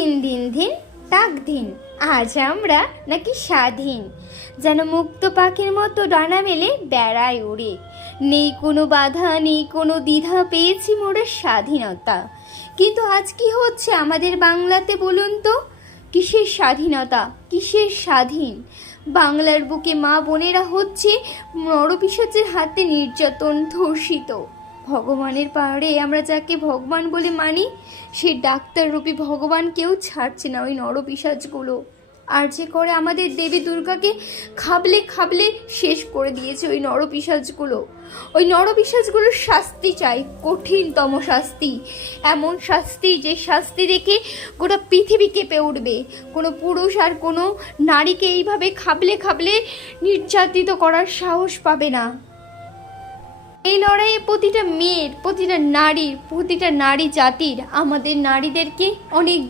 ধিন ধিন ধিন তাক ধিন, আজ আমরা নাকি স্বাধীন। যেন মুক্ত পাখির মতো ডানা মেলে বেড়ায় উড়ে, নেই কোনো বাধা নেই কোনো দ্বিধা, পেয়েছি মোরা স্বাধীনতা। কিন্তু আজ কি হচ্ছে আমাদের বাংলাতে বলুন তো? কিসের স্বাধীনতা, কিসের স্বাধীন? বাংলার বুকে মা বোনেরা হচ্ছে নরপিশাচের হাতে নির্যাতন, ধর্ষিত। ভগবানের পাহাড়ে আমরা যাকে ভগবান বলে মানি, সে ডাক্তাররূপী ভগবানকেও ছাড়ছে না ওই নরপিশাচগুলো। আর যে করে আমাদের দেবী দুর্গাকে খাবলে খাবলে শেষ করে দিয়েছে ওই নরপিশাচগুলো। ওই নরপিশাচগুলোর শাস্তি চাই, কঠিনতম শাস্তি, এমন শাস্তি যে শাস্তি দেখে গোটা পৃথিবী কেঁপে উঠবে। কোনো পুরুষ আর কোনো নারীকে এইভাবে খাবলে খাবলে নির্যাতিত করার সাহস পাবে না। এই লড়াইয়ে প্রতিটা মেয়ের, প্রতিটা নারীর, প্রতিটা নারী জাতির, আমাদের নারীদেরকে অনেক